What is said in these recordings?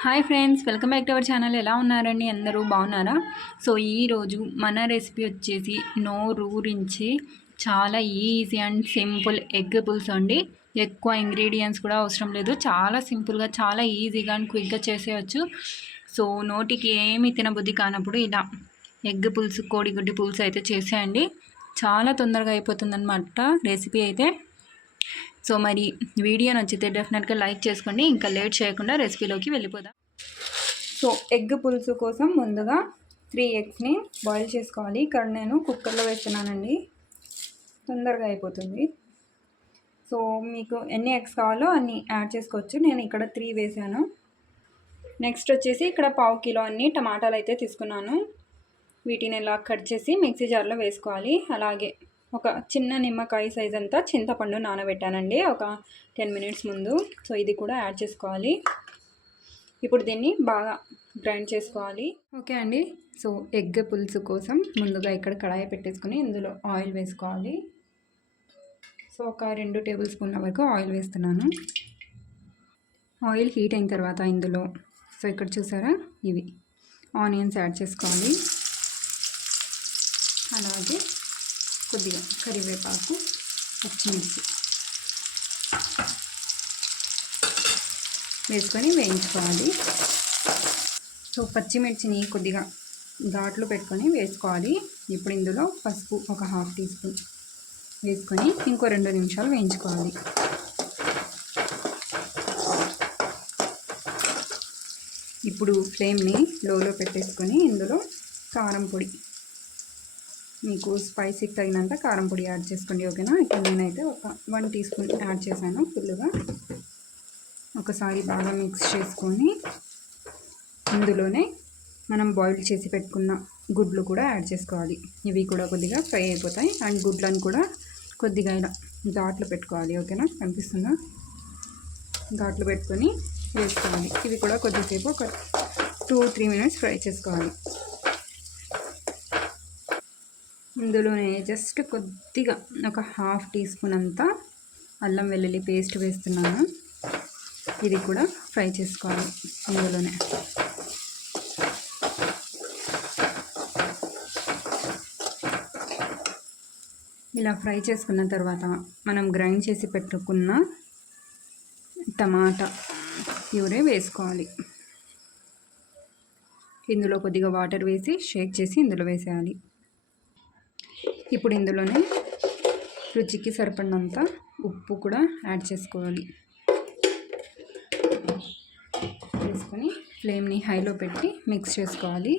Hi friends, welcome back to our channel. ఎలా ఉన్నారండి? అందరూ బాగున్నారా? సో ఈరోజు మన రెసిపీ వచ్చేసి నోరూరించి చాలా ఈజీ అండ్ సింపుల్ ఎగ్ పులుసు అండి. ఎక్కువ ఇంగ్రీడియంట్స్ కూడా అవసరం లేదు. చాలా సింపుల్గా, చాలా ఈజీగా అండ్ క్విక్గా చేసేయచ్చు. సో నోటికి ఏమి తినబుద్ధి కానప్పుడు ఇలా ఎగ్ పులుసు, కోడిగుడ్డి పులుసు అయితే చేసేయండి. చాలా తొందరగా అయిపోతుందన్నమాట రెసిపీ అయితే. సో మరి వీడియో నచ్చితే డెఫినెట్గా లైక్ చేసుకోండి. ఇంకా లేట్ చేయకుండా రెసిపీలోకి వెళ్ళిపోదాం. సో ఎగ్ పులుసు కోసం ముందుగా 3 ఎగ్స్ని బాయిల్ చేసుకోవాలి. ఇక్కడ నేను కుక్కర్లో వేస్తున్నానండి, తొందరగా అయిపోతుంది. సో మీకు ఎన్ని ఎగ్స్ కావాలో అన్ని యాడ్ చేసుకోవచ్చు. నేను ఇక్కడ 3 వేసాను. నెక్స్ట్ వచ్చేసి ఇక్కడ 1/2 కిలో అన్ని టమాటాలు అయితే తీసుకున్నాను. వీటిని ఇలా కట్ చేసి మిక్సీ జార్లో వేసుకోవాలి. అలాగే ఒక చిన్న నిమ్మకాయ సైజ్ అంతా చింతపండు నానబెట్టానండి ఒక 10 మినిట్స్ ముందు. సో ఇది కూడా యాడ్ చేసుకోవాలి. ఇప్పుడు దీన్ని బాగా గ్రైండ్ చేసుకోవాలి. ఓకే అండి. సో ఎగ్ పులుసు కోసం ముందుగా ఇక్కడ కడాయి పెట్టేసుకుని ఇందులో ఆయిల్ వేసుకోవాలి. సో ఒక 2 టేబుల్ స్పూన్ల వరకు ఆయిల్ వేస్తున్నాను. ఆయిల్ హీట్ అయిన తర్వాత ఇందులో సో ఇక్కడ చూసారా, ఇవి ఆనియన్స్ యాడ్ చేసుకోవాలి. అలాగే కొద్దిగా కరివేపాకు, పచ్చిమిర్చి వేసుకొని వేయించుకోవాలి. సో పచ్చిమిర్చిని కొద్దిగా ఘాట్లు పెట్టుకొని వేసుకోవాలి. ఇప్పుడు ఇందులో పసుపు ఒక 1/2 టీ స్పూన్ వేసుకొని ఇంకో 2 నిమిషాలు వేయించుకోవాలి. ఇప్పుడు ఫ్లేమ్ని లోలో పెట్టేసుకొని ఇందులో కారం పొడి, మీకు స్పైసీకి తగినంత కారం పొడి యాడ్ చేసుకోండి. ఓకేనా? ఇక్కడ నేనైతే ఒక 1 టీ స్పూన్ యాడ్ చేశాను ఫుల్గా. ఒకసారి బాగా మిక్స్ చేసుకొని ఇందులోనే మనం బాయిల్ చేసి పెట్టుకున్న గుడ్లు కూడా యాడ్ చేసుకోవాలి. ఇవి కూడా కొద్దిగా ఫ్రై అయిపోతాయి. అండ్ గుడ్లను కూడా కొద్దిగా ఇలా ఘాట్లు పెట్టుకోవాలి. ఓకేనా? కనిపిస్తుందా? ఘాట్లు పెట్టుకొని వేసుకోవాలి. ఇవి కూడా కొద్దిసేపు ఒక 2-3 మినిట్స్ ఫ్రై చేసుకోవాలి. ఇందులోనే జస్ట్ కొద్దిగా ఒక 1/2 టీ స్పూన్ అంతా అల్లం వెల్లుల్లి పేస్ట్ వేస్తున్నాను. ఇది కూడా ఫ్రై చేసుకోవాలి ఇందులోనే. ఇలా ఫ్రై చేసుకున్న తర్వాత మనం గ్రైండ్ చేసి పెట్టుకున్న టమాటా ప్యూరే వేసుకోవాలి. ఇందులో కొద్దిగా వాటర్ వేసి షేక్ చేసి ఇందులో వేసేయాలి. ఇప్పుడు ఇందులోనే రుచికి సరిపడినంత ఉప్పు కూడా యాడ్ చేసుకోవాలి. వేసుకొని ఫ్లేమ్ని హైలో పెట్టి మిక్స్ చేసుకోవాలి.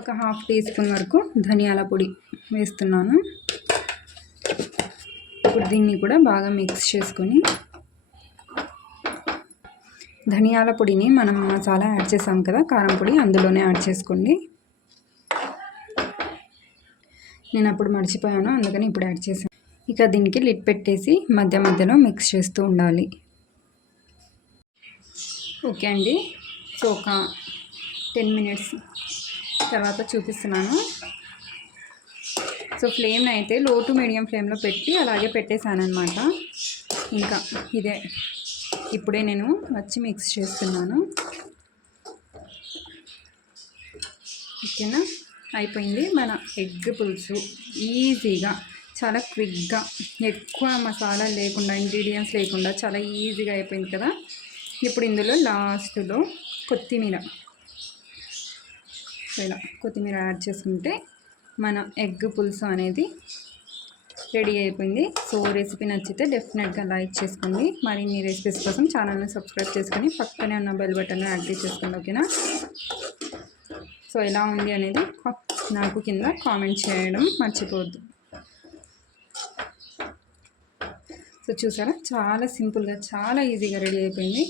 ఒక 1/2 టీ స్పూన్ వరకు ధనియాల పొడి వేస్తున్నాను. ఇప్పుడు దీన్ని కూడా బాగా మిక్స్ చేసుకొని, ధనియాల పొడిని మనం మసాలా యాడ్ చేసాం కదా, కారం పొడి, అందులోనే యాడ్ చేసుకోండి. నేను అప్పుడు మర్చిపోయాను, అందుకని ఇప్పుడు యాడ్ చేశాను. ఇక దీనికి లిడ్ పెట్టేసి మధ్య మధ్యలో మిక్స్ చేస్తూ ఉండాలి. ఓకే అండి. సో ఒక 10 మినిట్స్ తర్వాత చూపిస్తున్నాను. సో ఫ్లేమ్ని అయితే లో టు మీడియం ఫ్లేమ్లో పెట్టి అలాగే పెట్టేశాను అనమాట. ఇంకా ఇదే ఇప్పుడే నేను వచ్చి మిక్స్ చేస్తున్నాను. ఓకేనా? అయిపోయింది మన ఎగ్ పులుసు. ఈజీగా, చాలా క్విక్గా, ఎక్కువ మసాలా లేకుండా, ఇంగ్రీడియంట్స్ లేకుండా చాలా ఈజీగా అయిపోయింది కదా. ఇప్పుడు ఇందులో లాస్ట్లో కొత్తిమీర, ఇలా కొత్తిమీర యాడ్ చేసుకుంటే మన ఎగ్ పులుసు అనేది రెడీ అయిపోయింది. సో రెసిపీ నచ్చితే డెఫినెట్గా లైక్ చేసుకోండి. మరిన్ని రెసిపీస్ కోసం ఛానల్ని సబ్స్క్రైబ్ చేసుకొని పక్కనే ఉన్న బెల్ బటన్ యాక్టివ్ చేసుకోండి. ఓకేనా? సో ఎలా ఉంది అనేది నాకు కింద కామెంట్ చేయడం మర్చిపోవద్దు. సో చూసారా, చాలా సింపుల్గా, చాలా ఈజీగా రెడీ అయిపోయింది.